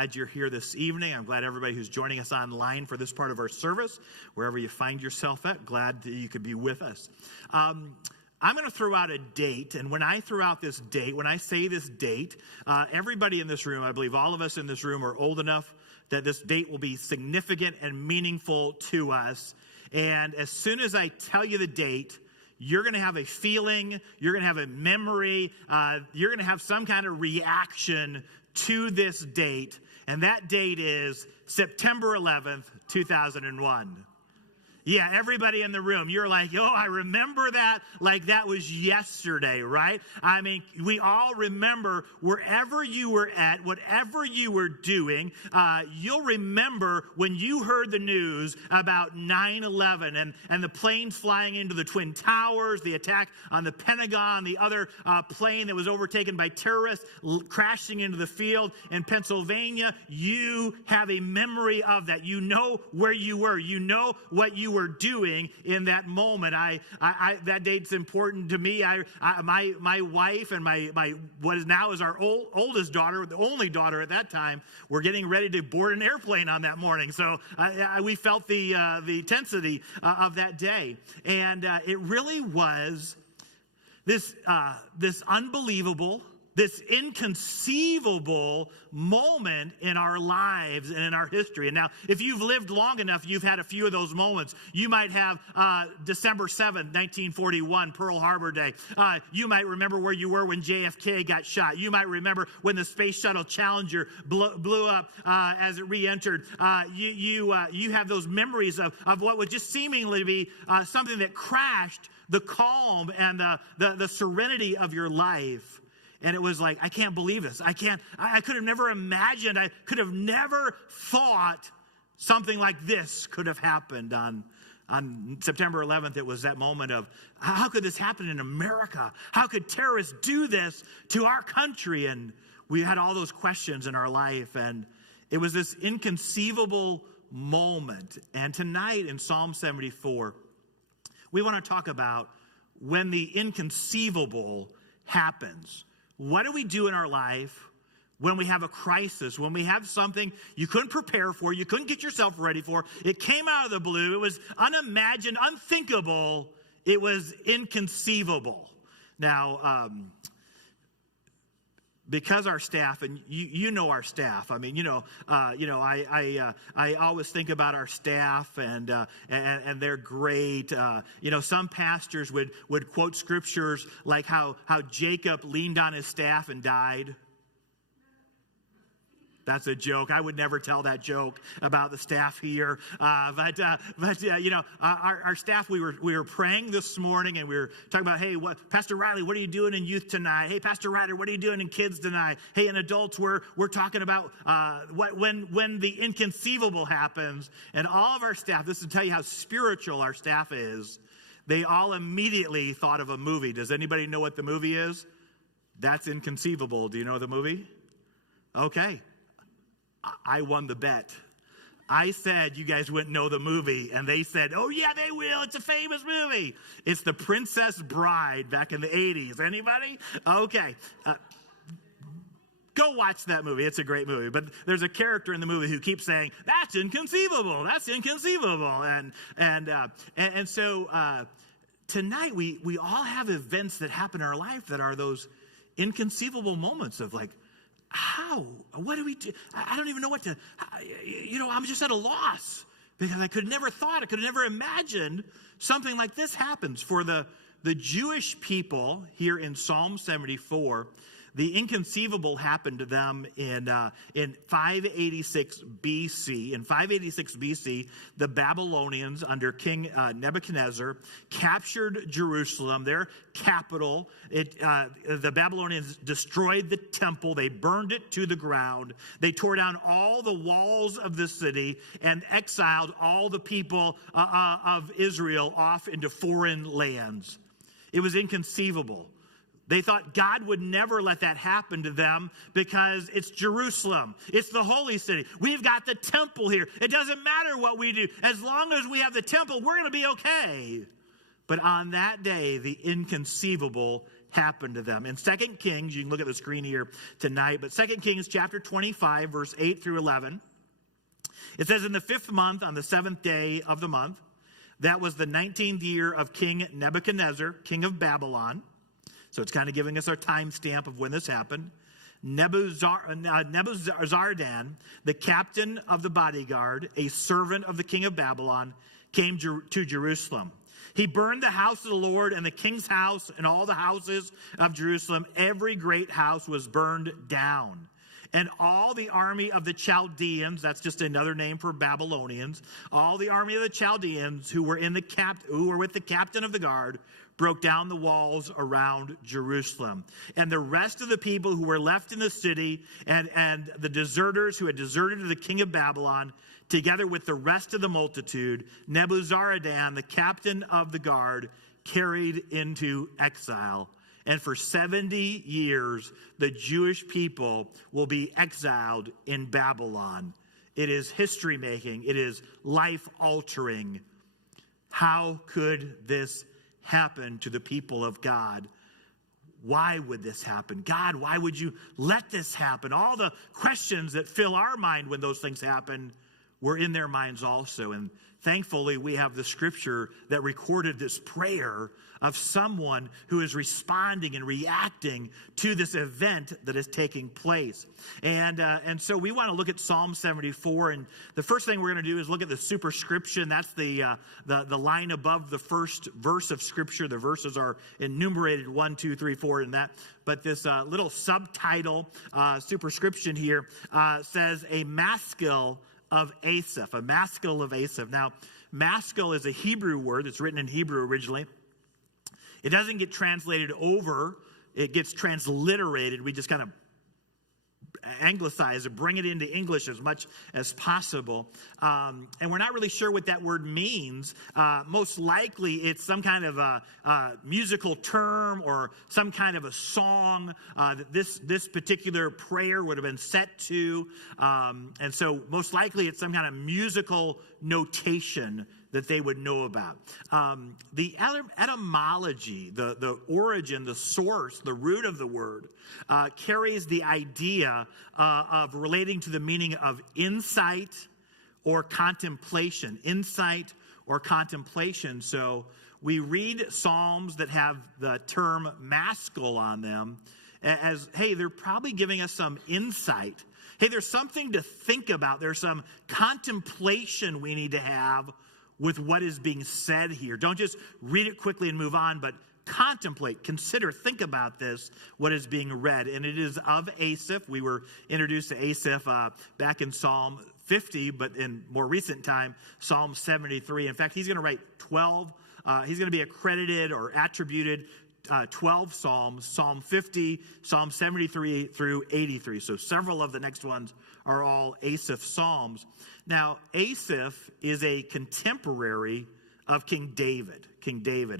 Glad you're here this evening. I'm glad everybody who's joining us online for this part of our service, wherever you find yourself at, glad that you could be with us. I'm going to throw out a date, and when I throw out this date, when I say this date, everybody in this room, I believe all of us in this room are old enough that this date will be significant and meaningful to us. And as soon as I tell you the date, you're going to have a feeling, you're going to have a memory, you're going to have some kind of reaction to this date. And that date is September 11th, 2001. Yeah, everybody in the room, you're like, oh, I remember that like that was yesterday, right? I mean, we all remember wherever you were at, whatever you were doing, you'll remember when you heard the news about 9/11 and the planes flying into the Twin Towers, the attack on the Pentagon, the other plane that was overtaken by terrorists crashing into the field in Pennsylvania. You have a memory of that. You know where you were. You know what you were doing in that moment. That date's important to me. My wife and my what is now is our oldest daughter, the only daughter at that time, were getting ready to board an airplane on that morning. So we felt the intensity of that day, and it really was this unbelievable, this inconceivable moment in our lives and in our history. And now, if you've lived long enough, you've had a few of those moments. You might have December 7th, 1941, Pearl Harbor Day. You might remember where you were when JFK got shot. You might remember when the Space Shuttle Challenger blew up as it re-entered. You have those memories of what would just seemingly be something that crashed the calm and the serenity of your life. And it was like, I can't believe this. I could have never imagined, I could have never thought something like this could have happened on September 11th. It was that moment of, how could this happen in America? How could terrorists do this to our country? And we had all those questions in our life, and it was this inconceivable moment. And tonight in Psalm 74, we want to talk about when the inconceivable happens. What do we do in our life when we have a crisis, when we have something you couldn't prepare for, you couldn't get yourself ready for? It came out of the blue. It was unimagined, unthinkable. It was inconceivable. Now, because our staff, and you know our staff. I mean, I always think about our staff, and they're great. Some pastors would quote scriptures like how Jacob leaned on his staff and died. That's a joke. I would never tell that joke about the staff here. But our staff, we were praying this morning, and we were talking about, hey, Pastor Riley, what are you doing in youth tonight? Hey, Pastor Ryder, what are you doing in kids tonight? Hey, in adults, we're talking about when the inconceivable happens. And all of our staff, this is to tell you how spiritual our staff is, they all immediately thought of a movie. Does anybody know what the movie is? That's Inconceivable. Do you know the movie? Okay. I won the bet. I said you guys wouldn't know the movie, and they said, oh yeah, they will. It's a famous movie. It's The Princess Bride back in the 80s. Anybody? Okay. Go watch that movie. It's a great movie. But there's a character in the movie who keeps saying, that's inconceivable. That's inconceivable. And so tonight we all have events that happen in our life that are those inconceivable moments of like, how? What do we do? I don't even know what to, I'm just at a loss because I could have never imagined something like this happens. For the Jewish people here in Psalm 74, the inconceivable happened to them in 586 BC. In 586 BC, the Babylonians under King Nebuchadnezzar captured Jerusalem, their capital. The Babylonians destroyed the temple. They burned it to the ground. They tore down all the walls of the city and exiled all the people of Israel off into foreign lands. It was inconceivable. They thought God would never let that happen to them because it's Jerusalem. It's the holy city. We've got the temple here. It doesn't matter what we do. As long as we have the temple, we're going to be okay. But on that day, the inconceivable happened to them. In 2 Kings, you can look at the screen here tonight, but 2 Kings chapter 25, verse 8 through 11, it says, in the 5th month, on the 7th day of the month, that was the 19th year of King Nebuchadnezzar, king of Babylon. So it's kind of giving us our timestamp of when this happened. Nebuzaradan, the captain of the bodyguard, a servant of the king of Babylon, came to Jerusalem. He burned the house of the Lord and the king's house and all the houses of Jerusalem. Every great house was burned down. And all the army of the Chaldeans, that's just another name for Babylonians, all the army of the Chaldeans who were with the captain of the guard, broke down the walls around Jerusalem. And the rest of the people who were left in the city and the deserters who had deserted to the king of Babylon, together with the rest of the multitude, Nebuzaradan, the captain of the guard, carried into exile. And for 70 years, the Jewish people will be exiled in Babylon. It is history-making. It is life-altering. How could this happen to the people of God? Why would this happen? God, why would you let this happen? All the questions that fill our mind when those things happen were in their minds also. And thankfully, we have the scripture that recorded this prayer of someone who is responding and reacting to this event that is taking place. And so we want to look at Psalm 74. And the first thing we're going to do is look at the superscription. That's the line above the first verse of scripture. The verses are enumerated 1, 2, 3, 4 in that. But this little subtitle superscription here says a maskil of Asaph, a maskil of Asaph. Now, maskil is a Hebrew word that's written in Hebrew originally. It doesn't get translated over. It gets transliterated. We just kind of anglicize it, bring it into English as much as possible. And we're not really sure what that word means. Most likely it's some kind of a musical term or some kind of a song that this particular prayer would have been set to. And so most likely it's some kind of musical notation that they would know about. The etymology, the origin, the source, the root of the word carries the idea of relating to the meaning of insight or contemplation. Insight or contemplation. So we read Psalms that have the term maskil on them as, hey, they're probably giving us some insight. Hey, there's something to think about. There's some contemplation we need to have with what is being said here. Don't just read it quickly and move on, but contemplate, consider, think about this, what is being read. And it is of Asaph. We were introduced to Asaph back in Psalm 50, but in more recent time, Psalm 73. In fact, he's going to write 12. He's going to be accredited or attributed 12 Psalms, Psalm 50, Psalm 73 through 83. So several of the next ones are all Asaph Psalms. Now, Asaph is a contemporary of King David.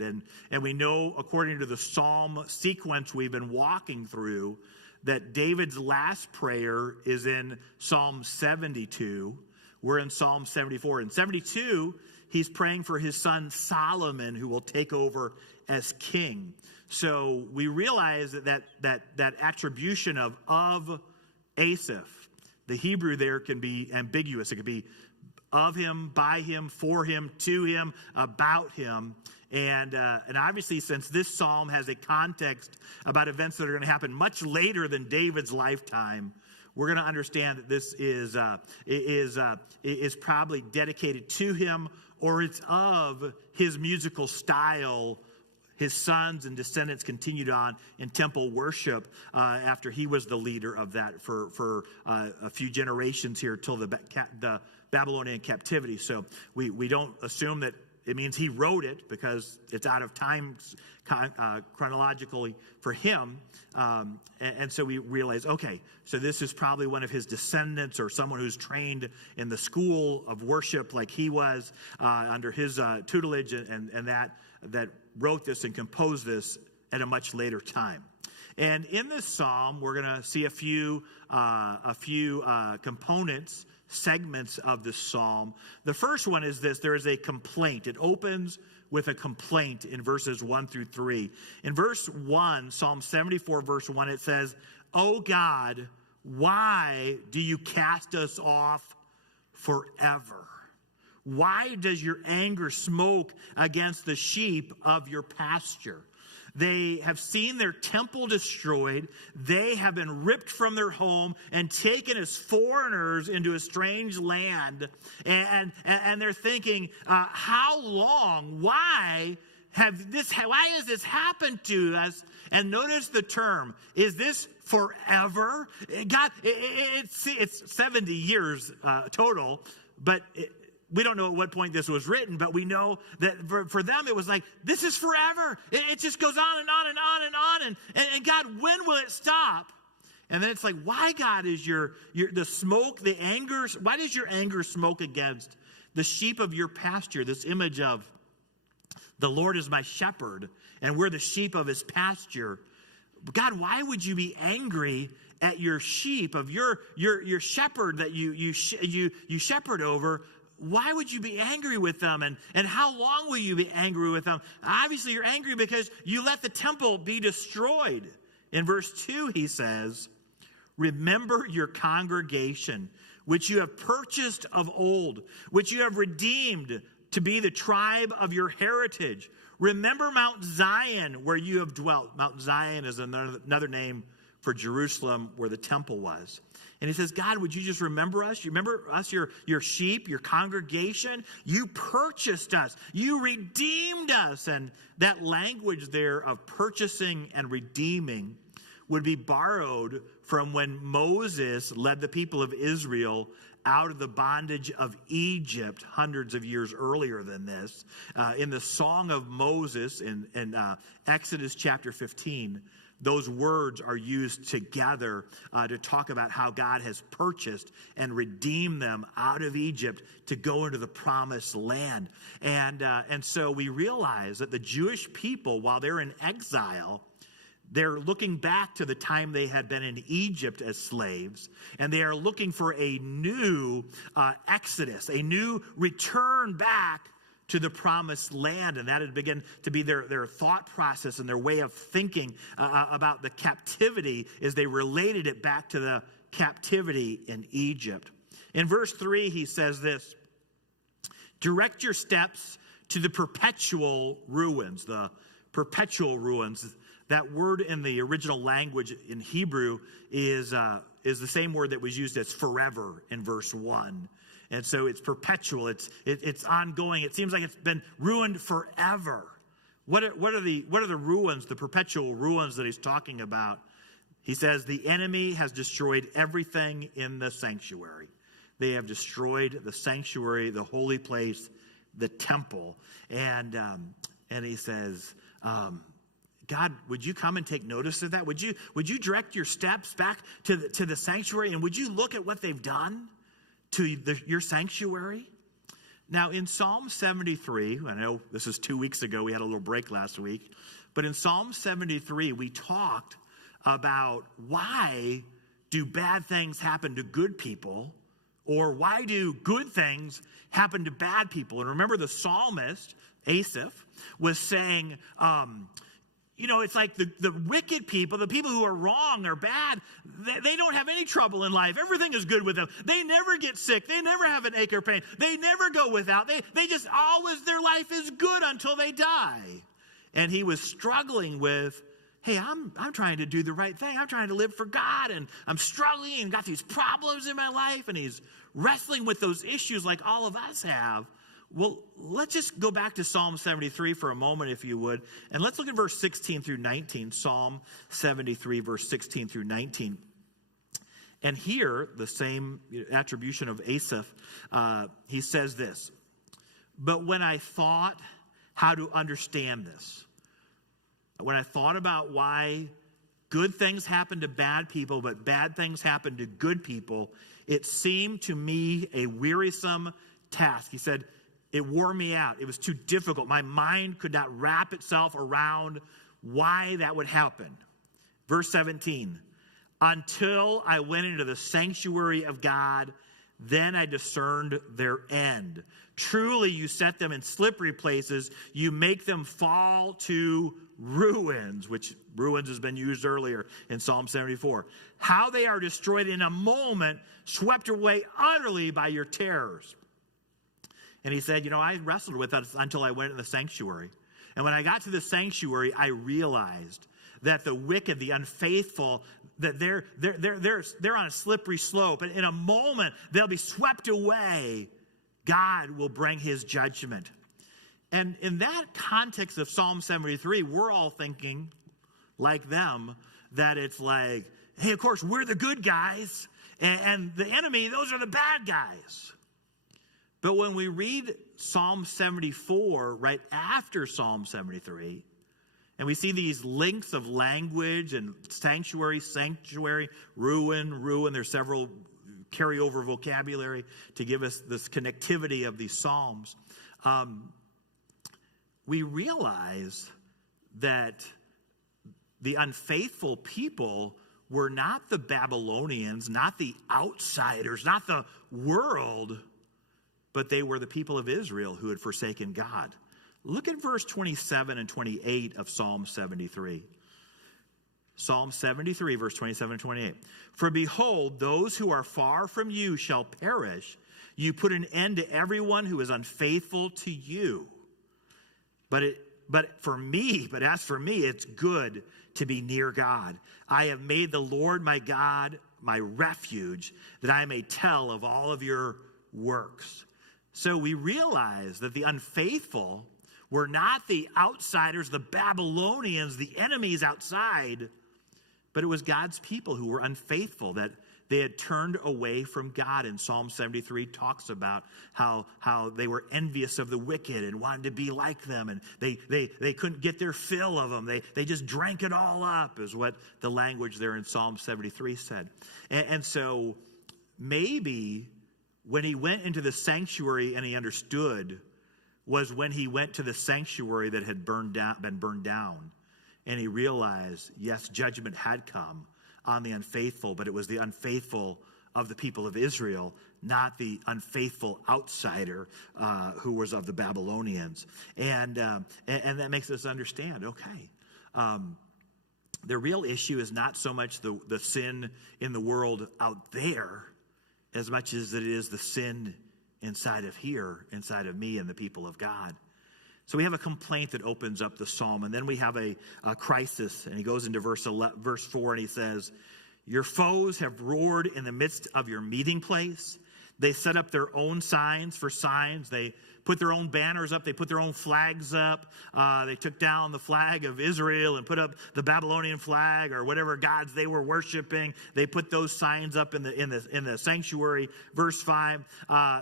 And we know, according to the Psalm sequence we've been walking through, that David's last prayer is in Psalm 72. We're in Psalm 74. In 72, he's praying for his son Solomon, who will take over as king. So we realize that attribution of Asaph, the Hebrew there can be ambiguous. It could be of him, by him, for him, to him, about him. And obviously, since this psalm has a context about events that are going to happen much later than David's lifetime, we're going to understand that this is probably dedicated to him, or it's of his musical style. His sons and descendants continued on in temple worship after he was the leader of that for a few generations here till the Babylonian captivity. So we don't assume that it means he wrote it, because it's out of time chronologically for him. And so we realize, okay, so this is probably one of his descendants or someone who's trained in the school of worship like he was under his tutelage and that wrote this and composed this at a much later time. And in this psalm, we're going to see a few components, segments of this psalm. The first one is this: there is a complaint. It opens with a complaint in verses 1 through 3. In verse 1, Psalm 74, verse 1, it says, "O God, why do you cast us off forever? Why does your anger smoke against the sheep of your pasture? They have seen their temple destroyed. They have been ripped from their home and taken as foreigners into a strange land." And they're thinking, how long? Why has this happened to us? And notice the term. Is this forever? God, it's 70 years total, but we don't know at what point this was written, but we know that for them it was like, this is forever. It just goes on and on and on and on. And God, when will it stop? And then it's like, why, God, is the smoke, the anger, why does your anger smoke against the sheep of your pasture? This image of the Lord is my shepherd, and we're the sheep of his pasture. God, why would you be angry at your sheep, of your shepherd that you shepherd over? Why would you be angry with them? And how long will you be angry with them? Obviously, you're angry because you let the temple be destroyed. In verse 2, he says, "Remember your congregation, which you have purchased of old, which you have redeemed to be the tribe of your heritage. Remember Mount Zion, where you have dwelt." Mount Zion is another name for Jerusalem, where the temple was. And he says, God, would you just remember us? You remember us, your sheep, your congregation? You purchased us. You redeemed us. And that language there of purchasing and redeeming would be borrowed from when Moses led the people of Israel out of the bondage of Egypt hundreds of years earlier than this. In the Song of Moses in Exodus chapter 15, those words are used together to talk about how God has purchased and redeemed them out of Egypt to go into the promised land. And so we realize that the Jewish people, while they're in exile, they're looking back to the time they had been in Egypt as slaves, and they are looking for a new exodus, a new return back to the promised land. And that had begun to be their thought process and their way of thinking about the captivity as they related it back to the captivity in Egypt. In verse 3, he says this: "Direct your steps to the perpetual ruins." The perpetual ruins. That word in the original language in Hebrew is the same word that was used as forever in verse 1. And so it's perpetual. It's ongoing. It seems like it's been ruined forever. What are the ruins, the perpetual ruins that he's talking about? He says the enemy has destroyed everything in the sanctuary. They have destroyed the sanctuary, the holy place, the temple, and he says, God, would you come and take notice of that? Would you direct your steps back to the sanctuary, and would you look at what they've done to your sanctuary? Now, in Psalm 73, I know this is 2 weeks ago, we had a little break last week, but in Psalm 73, we talked about why do bad things happen to good people, or why do good things happen to bad people? And remember, the psalmist, Asaph, was saying, it's like the wicked people, the people who are wrong or bad, they don't have any trouble in life. Everything is good with them. They never get sick. They never have an ache or pain. They never go without. They just always, their life is good until they die. And he was struggling with, hey, I'm trying to do the right thing. I'm trying to live for God, and I'm struggling and got these problems in my life. And he's wrestling with those issues like all of us have. Well, let's just go back to Psalm 73 for a moment, if you would. And let's look at verse 16 through 19. Psalm 73, verse 16 through 19. And here, the same attribution of Asaph, he says this: "But when I thought how to understand this, when I thought about why good things happen to bad people, but bad things happen to good people, it seemed to me a wearisome task." He said, it wore me out. It was too difficult. My mind could not wrap itself around why that would happen. Verse 17, until I went into the sanctuary of God, then I discerned their end. Truly you set them in slippery places. You make them fall to ruins, which ruins has been used earlier in Psalm 74. How they are destroyed in a moment, swept away utterly by your terrors. And he said, I wrestled with us until I went in the sanctuary. And when I got to the sanctuary, I realized that the wicked, the unfaithful, that they're on a slippery slope. And in a moment, they'll be swept away. God will bring his judgment. And in that context of Psalm 73, we're all thinking, like them, that it's like, hey, of course, we're the good guys. And the enemy, those are the bad guys. But when we read Psalm 74 right after Psalm 73, and we see these links of language and sanctuary, ruin. There's several carryover vocabulary to give us this connectivity of these Psalms. We realize that the unfaithful people were not the Babylonians, not the outsiders, not the world, but they were the people of Israel who had forsaken God. Look at verse 27 and 28 of Psalm 73. Psalm 73, verse 27 and 28. For behold, those who are far from you shall perish. You put an end to everyone who is unfaithful to you. But as for me, it's good to be near God. I have made the Lord my God my refuge, that I may tell of all of your works. So we realize that the unfaithful were not the outsiders, the Babylonians, the enemies outside, but it was God's people who were unfaithful, that they had turned away from God. And Psalm 73 talks about how they were envious of the wicked and wanted to be like them, and they couldn't get their fill of them. They just drank it all up, is what the language there in Psalm 73 said. And so maybe when he went into the sanctuary and he understood was when he went to the sanctuary that had been burned down, and he realized, yes, judgment had come on the unfaithful, but it was the unfaithful of the people of Israel, not the unfaithful outsider who was of the Babylonians. And that makes us understand, okay, the real issue is not so much the sin in the world out there as much as it is the sin inside of here, inside of me and the people of God. So we have a complaint that opens up the psalm, and then we have a crisis, and he goes into verse 4, and he says, your foes have roared in the midst of your meeting place. They set up their own signs for signs. They put their own banners up. They put their own flags up. They took down the flag of Israel and put up the Babylonian flag or whatever gods they were worshiping. They put those signs up in the sanctuary. Verse 5,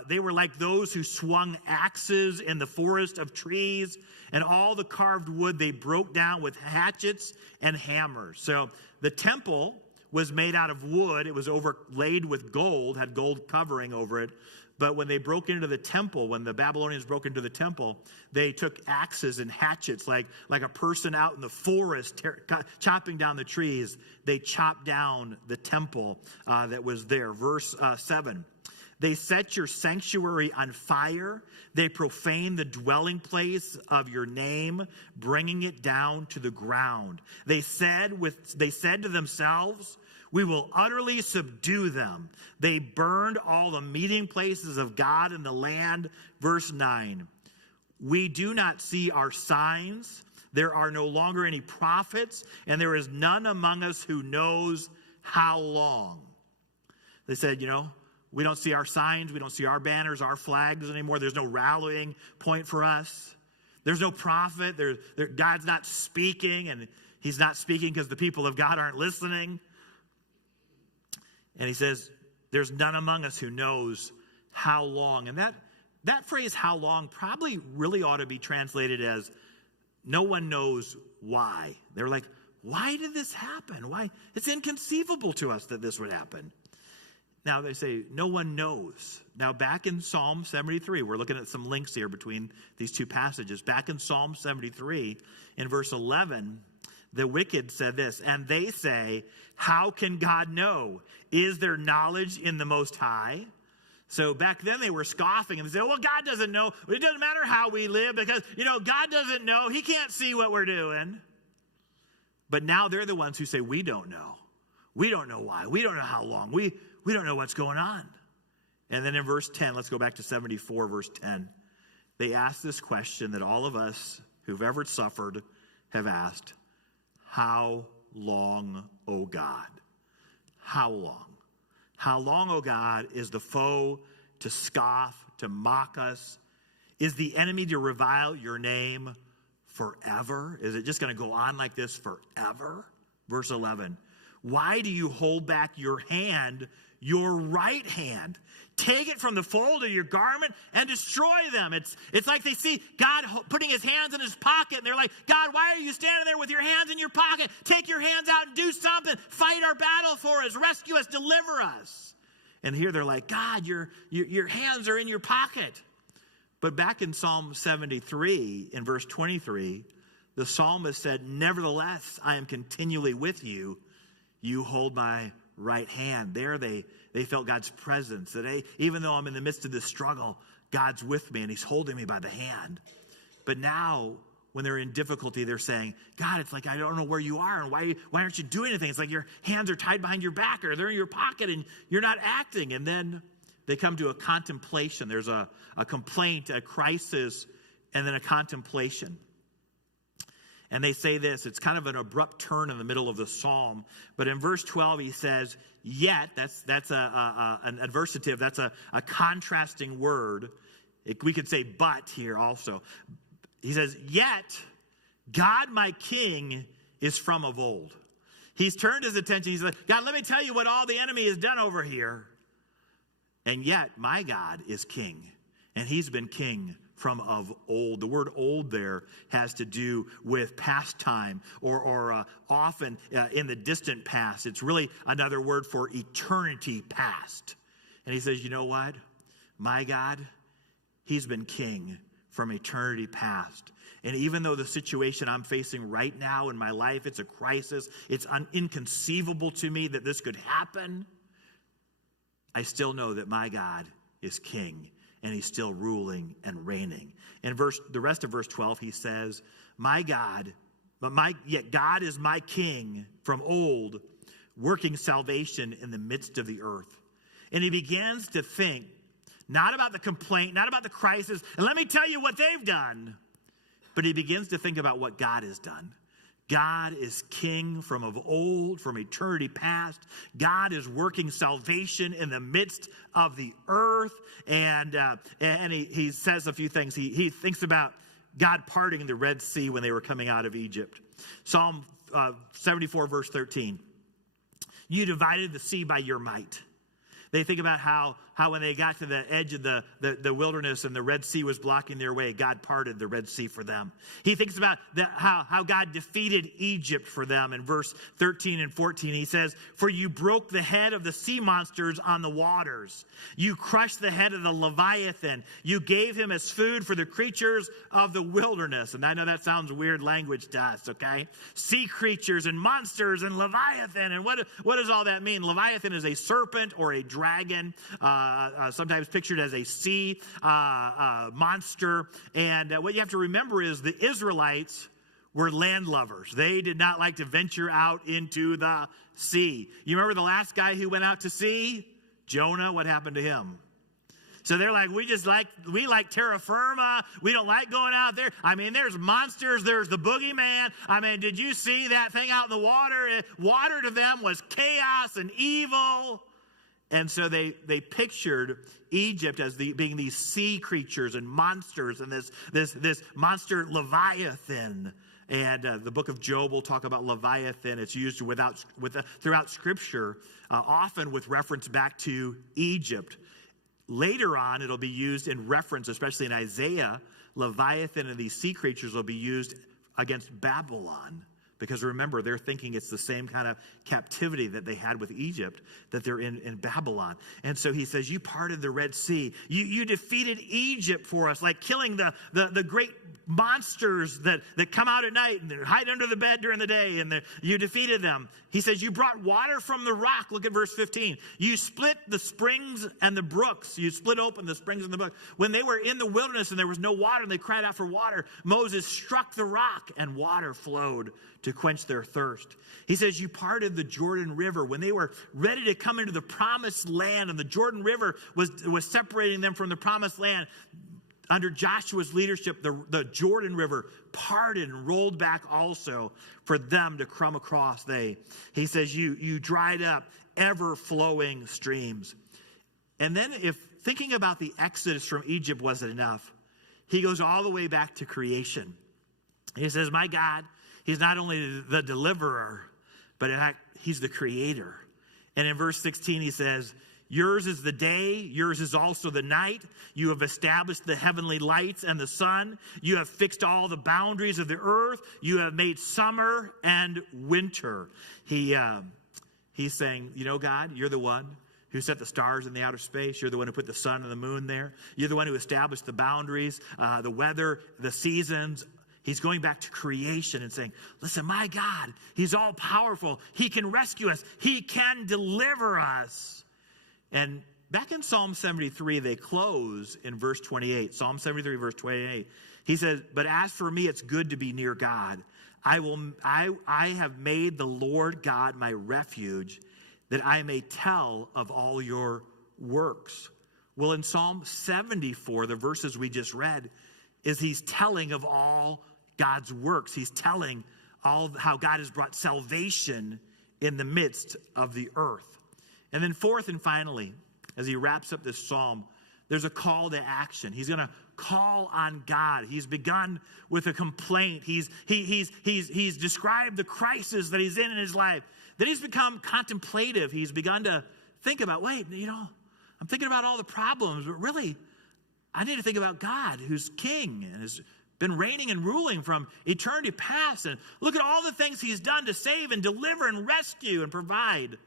they were like those who swung axes in the forest of trees, and all the carved wood they broke down with hatchets and hammers. So the temple was made out of wood. It was overlaid with gold, had gold covering over it. But when they broke into the temple, when the Babylonians broke into the temple, they took axes and hatchets like a person out in the forest chopping down the trees. They chopped down the temple that was there. Verse 7. They set your sanctuary on fire. They profane the dwelling place of your name, bringing it down to the ground. They said to themselves, we will utterly subdue them. They burned all the meeting places of God in the land. Verse 9. We do not see our signs. There are no longer any prophets, and there is none among us who knows how long. They said, we don't see our signs. We don't see our banners, our flags anymore. There's no rallying point for us. There's no prophet. God's not speaking, and he's not speaking because the people of God aren't listening. And he says, there's none among us who knows how long. And that phrase, how long, probably really ought to be translated as no one knows why. They're like, why did this happen? Why? It's inconceivable to us that this would happen. Now they say, no one knows. Now back in Psalm 73, we're looking at some links here between these two passages. Back in Psalm 73, in verse 11, The wicked said this, and they say, how can God know? Is there knowledge in the Most High? So back then they were scoffing and they said, well, God doesn't know. It doesn't matter how we live because, God doesn't know. He can't see what we're doing. But now they're the ones who say, we don't know. We don't know why. We don't know how long. We don't know what's going on. And then in verse 10, let's go back to 74, verse 10. They ask this question that all of us who've ever suffered have asked. How long, O God? How long? How long, O God, is the foe to scoff, to mock us? Is the enemy to revile your name forever? Is it just going to go on like this forever? Verse 11. Why do you hold back your hand, your right hand? Take it from the fold of your garment and destroy them. It's like they see God putting his hands in his pocket and they're like, God, why are you standing there with your hands in your pocket? Take your hands out and do something. Fight our battle for us. Rescue us. Deliver us. And here they're like, God, your hands are in your pocket. But back in Psalm 73, in verse 23, the psalmist said, nevertheless, I am continually with you. You hold my right hand. There they felt God's presence. That even though I'm in the midst of this struggle, God's with me and he's holding me by the hand. But now, when they're in difficulty, they're saying, God, it's like I don't know where you are and why aren't you doing anything? It's like your hands are tied behind your back or they're in your pocket and you're not acting. And then they come to a contemplation. There's a complaint, a crisis, and then a contemplation. And they say this, it's kind of an abrupt turn in the middle of the psalm. But in verse 12, he says, yet, that's an adversative, that's a contrasting word. We could say but here also. He says, yet, God my King is from of old. He's turned his attention. He's like, God, let me tell you what all the enemy has done over here. And yet, my God is king. And he's been king from of old. The word old there has to do with past time or often in the distant past. It's really another word for eternity past. And he says, you know what? My God, he's been king from eternity past. And even though the situation I'm facing right now in my life, it's a crisis, it's inconceivable to me that this could happen, I still know that my God is king. And he's still ruling and reigning. In the rest of verse 12, he says, my God, yet God is my king from old, working salvation in the midst of the earth. And he begins to think, not about the complaint, not about the crisis, and let me tell you what they've done, but he begins to think about what God has done. God is king from of old, from eternity past. God is working salvation in the midst of the earth. And he says a few things. He thinks about God parting the Red Sea when they were coming out of Egypt. Psalm 74, verse 13. You divided the sea by your might. They think about how when they got to the edge of the wilderness and the Red Sea was blocking their way, God parted the Red Sea for them. He thinks about how God defeated Egypt for them. In verse 13 and 14, he says, for you broke the head of the sea monsters on the waters. You crushed the head of the Leviathan. You gave him as food for the creatures of the wilderness. And I know that sounds weird language to us, okay? Sea creatures and monsters and Leviathan. And what does all that mean? Leviathan is a serpent or a dragon, sometimes pictured as a sea monster. And what you have to remember is the Israelites were landlubbers. They did not like to venture out into the sea. You remember the last guy who went out to sea? Jonah. What happened to him? So they're like, we like terra firma. We don't like going out there. I mean, there's monsters. There's the boogeyman. I mean, did you see that thing out in the water? Water to them was chaos and evil. And so they pictured Egypt as being these sea creatures and monsters and this monster Leviathan. And the book of Job will talk about Leviathan. It's used throughout Scripture, often with reference back to Egypt. Later on, it'll be used in reference, especially in Isaiah. Leviathan and these sea creatures will be used against Babylon. Because remember, they're thinking it's the same kind of captivity that they had with Egypt, that they're in Babylon. And so he says, you parted the Red Sea. You defeated Egypt for us, like killing the great monsters that come out at night and they hide under the bed during the day, and you defeated them. He says, you brought water from the rock. Look at verse 15. You split the springs and the brooks. You split open the springs and the brooks. When they were in the wilderness and there was no water and they cried out for water, Moses struck the rock and water flowed to quench their thirst. He says, you parted the Jordan River when they were ready to come into the promised land, and the Jordan River was separating them from the promised land. Under Joshua's leadership, the Jordan River parted and rolled back also for them to come across. He says, you dried up ever-flowing streams. And then if thinking about the Exodus from Egypt wasn't enough, he goes all the way back to creation. He says, my God, he's not only the deliverer, but in fact, he's the creator. And in verse 16, he says, yours is the day, yours is also the night. You have established the heavenly lights and the sun. You have fixed all the boundaries of the earth. You have made summer and winter. He's saying, God, you're the one who set the stars in the outer space. You're the one who put the sun and the moon there. You're the one who established the boundaries, the weather, the seasons. He's going back to creation and saying, listen, my God, he's all powerful. He can rescue us. He can deliver us. And back in Psalm 73, they close in verse 28. Psalm 73, verse 28. He says, but as for me, it's good to be near God. I have made the Lord God my refuge, that I may tell of all your works. Well, in Psalm 74, the verses we just read, is he's telling of all God's works. He's telling all how God has brought salvation in the midst of the earth. And then fourth and finally, as he wraps up this psalm, there's a call to action. He's going to call on God. He's begun with a complaint. He's described the crisis that he's in his life. Then he's become contemplative. He's begun to think about, I'm thinking about all the problems, but really, I need to think about God, who's king and has been reigning and ruling from eternity past. And look at all the things he's done to save and deliver and rescue and provide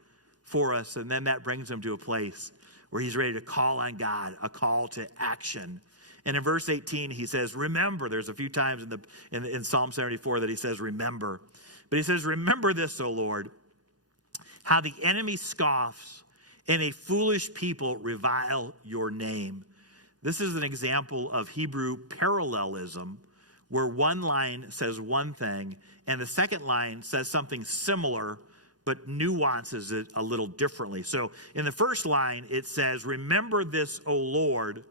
for us. And then that brings him to a place where he's ready to call on God, a call to action. And in verse 18, he says, remember. There's a few times in Psalm 74 that he says, remember. But he says, remember this, O Lord, how the enemy scoffs and a foolish people revile your name. This is an example of Hebrew parallelism, where one line says one thing and the second line says something similar but nuances it a little differently. So in the first line, it says, remember this, O Lord,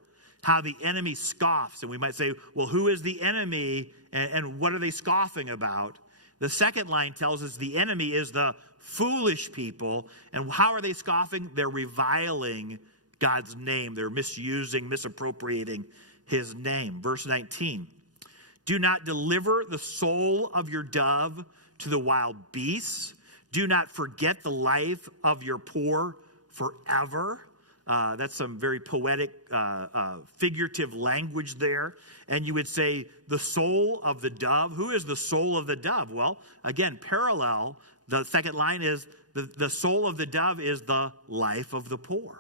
how the enemy scoffs. And we might say, well, who is the enemy and what are they scoffing about? The second line tells us the enemy is the foolish people. And how are they scoffing? They're reviling God's name. They're misusing, misappropriating his name. Verse 19, do not deliver the soul of your dove to the wild beasts. Do not forget the life of your poor forever. That's some very poetic, figurative language there. And you would say the soul of the dove. Who is the soul of the dove? Well, again, parallel. The second line is the soul of the dove is the life of the poor.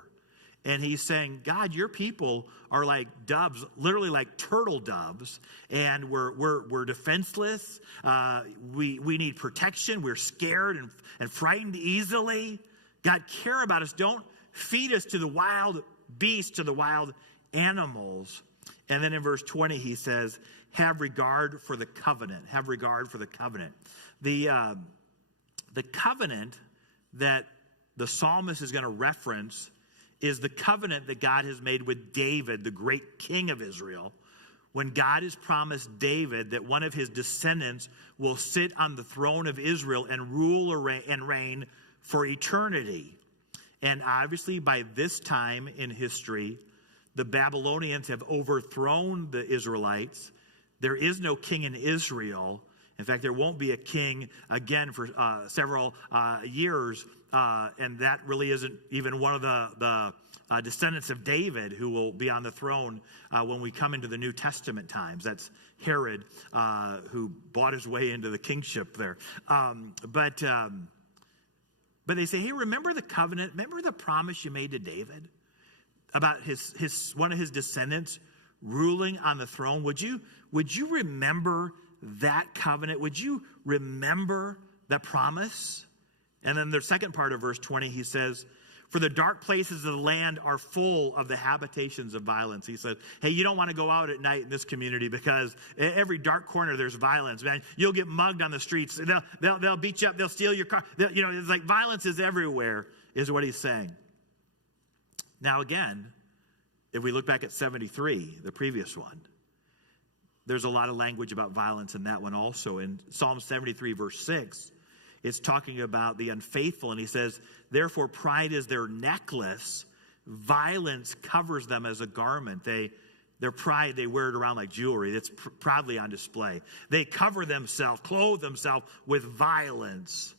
And he's saying, God, your people are like doves, literally like turtle doves, and we're defenseless. We need protection. We're scared and frightened easily. God, care about us. Don't feed us to the wild beasts, to the wild animals. And then in verse 20, he says, have regard for the covenant. Have regard for the covenant. The covenant that the psalmist is going to reference is the covenant that God has made with David, the great king of Israel, when God has promised David that one of his descendants will sit on the throne of Israel and rule and reign for eternity. And obviously by this time in history, the Babylonians have overthrown the Israelites. There is no king in Israel. In fact, there won't be a king again for several years. And that really isn't even one of the descendants of David who will be on the throne when we come into the New Testament times. That's Herod, who bought his way into the kingship there. But they say, hey, remember the covenant? Remember the promise you made to David about his one of his descendants ruling on the throne. Would you remember that covenant? Would you remember that promise? And then the second part of verse 20, he says, for the dark places of the land are full of the habitations of violence. He said, hey, you don't want to go out at night in this community because every dark corner there's violence, man. You'll get mugged on the streets. They'll beat you up. They'll steal your car. It's like violence is everywhere, is what he's saying. Now again, if we look back at 73, the previous one, there's a lot of language about violence in that one also. In Psalm 73, verse 6, it's talking about the unfaithful, and he says, therefore pride is their necklace, violence covers them as a garment. Their pride, they wear it around like jewelry. It's proudly on display. They cover themselves, clothe themselves with violence.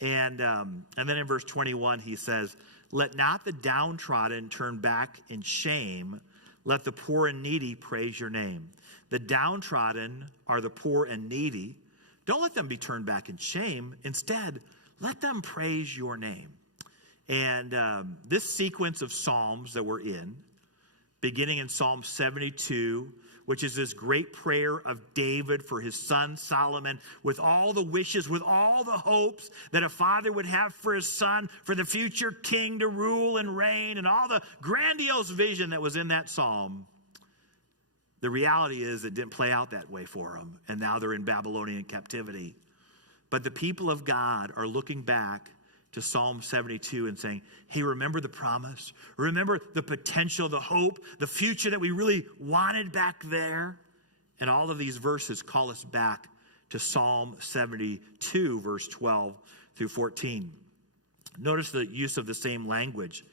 And then in verse 21, he says, let not the downtrodden turn back in shame. Let the poor and needy praise your name. The downtrodden are the poor and needy. Don't let them be turned back in shame. Instead, let them praise your name. And this sequence of Psalms that we're in, beginning in Psalm 72, which is this great prayer of David for his son Solomon, with all the wishes, with all the hopes that a father would have for his son, for the future king to rule and reign, and all the grandiose vision that was in that psalm. The reality is it didn't play out that way for them, and now they're in Babylonian captivity. But the people of God are looking back to Psalm 72 and saying, hey, remember the promise? Remember the potential, the hope, the future that we really wanted back there? And all of these verses call us back to Psalm 72, verse 12 through 14. Notice the use of the same language.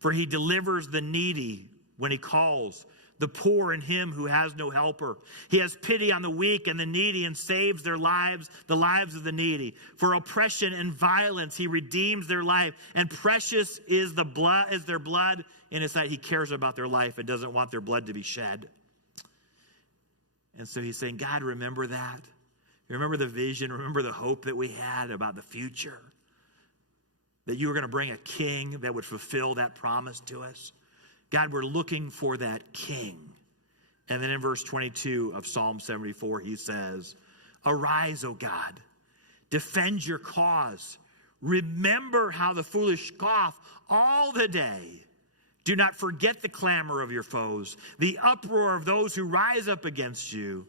For he delivers the needy when he calls, the poor and him who has no helper. He has pity on the weak and the needy and saves their lives, the lives of the needy. For oppression and violence, he redeems their life. And precious is their blood in his sight. He cares about their life and doesn't want their blood to be shed. And so he's saying, God, remember that. Remember the vision. Remember the hope that we had about the future. That you were going to bring a king that would fulfill that promise to us. God, we're looking for that king. And then in verse 22 of Psalm 74, he says, arise, O God, defend your cause. Remember how the foolish scoff all the day. Do not forget the clamor of your foes, the uproar of those who rise up against you,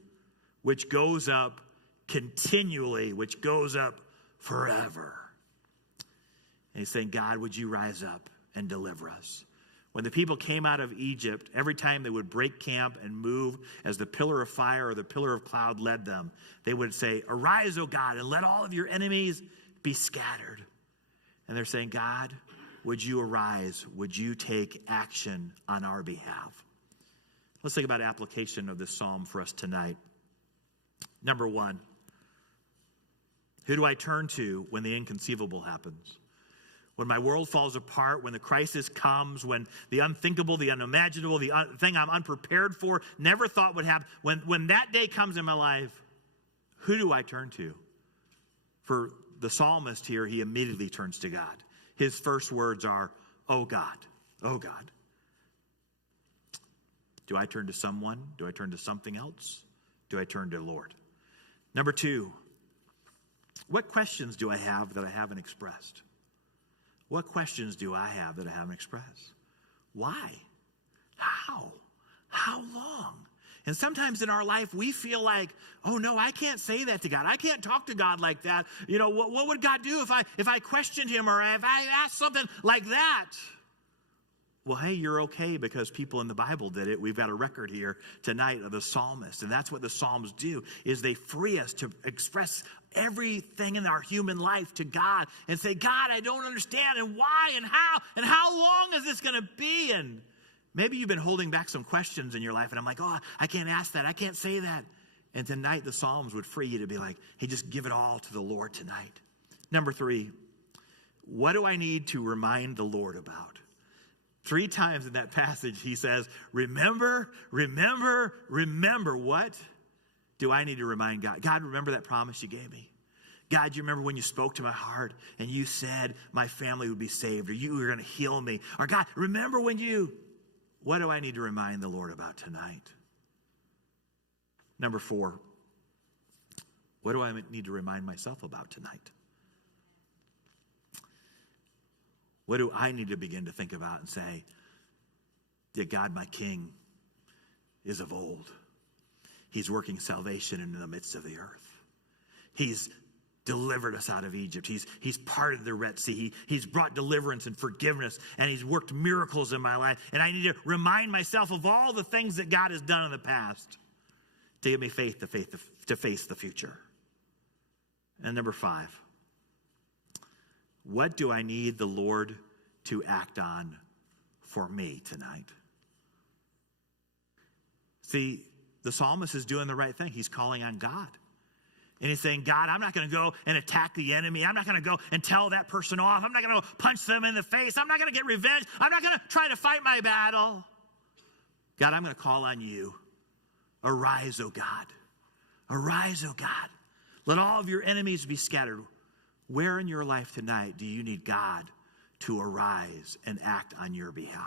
which goes up continually, which goes up forever. And he's saying, God, would you rise up and deliver us? When the people came out of Egypt, every time they would break camp and move as the pillar of fire or the pillar of cloud led them, they would say, arise, O God, and let all of your enemies be scattered. And they're saying, God, would you arise? Would you take action on our behalf? Let's think about application of this psalm for us tonight. Number one, who do I turn to when the inconceivable happens? When my world falls apart, when the crisis comes, when the unthinkable, the unimaginable, the thing I'm unprepared for, never thought would happen, when that day comes in my life, who do I turn to? For the psalmist here, he immediately turns to God. His first words are, oh God, oh God. Do I turn to someone? Do I turn to something else? Do I turn to the Lord? Number two, what questions do I have that I haven't expressed? What questions do I have that I haven't expressed? Why? How? How long? And sometimes in our life, we feel like, oh no, I can't say that to God. I can't talk to God like that. You know, what would God do if I questioned him or if I asked something like that? Well, hey, you're okay because people in the Bible did it. We've got a record here tonight of the psalmist. And that's what the Psalms do, is they free us to express everything in our human life to God and say, God, I don't understand, and why, and how long is this going to be? And maybe you've been holding back some questions in your life, and I'm like, oh, I can't ask that. I can't say that. And tonight the Psalms would free you to be like, hey, just give it all to the Lord tonight. Number three, what do I need to remind the Lord about? 3 times in that passage, he says, remember, remember, remember. What do I need to remind God? God, remember that promise you gave me. God, you remember when you spoke to my heart and you said my family would be saved, or you were going to heal me. Or God, remember when what do I need to remind the Lord about tonight? Number 4, what do I need to remind myself about tonight? What do I need to begin to think about and say, that God, my King, is of old. He's working salvation in the midst of the earth. He's delivered us out of Egypt. He's parted the Red Sea. He's brought deliverance and forgiveness, and he's worked miracles in my life. And I need to remind myself of all the things that God has done in the past to give me faith to face the future. And number 5, what do I need the Lord to act on for me tonight? See, the psalmist is doing the right thing. He's calling on God. And he's saying, God, I'm not going to go and attack the enemy. I'm not going to go and tell that person off. I'm not going to punch them in the face. I'm not going to get revenge. I'm not going to try to fight my battle. God, I'm going to call on you. Arise, O God. Arise, O God. Let all of your enemies be scattered. Where in your life tonight do you need God to arise and act on your behalf?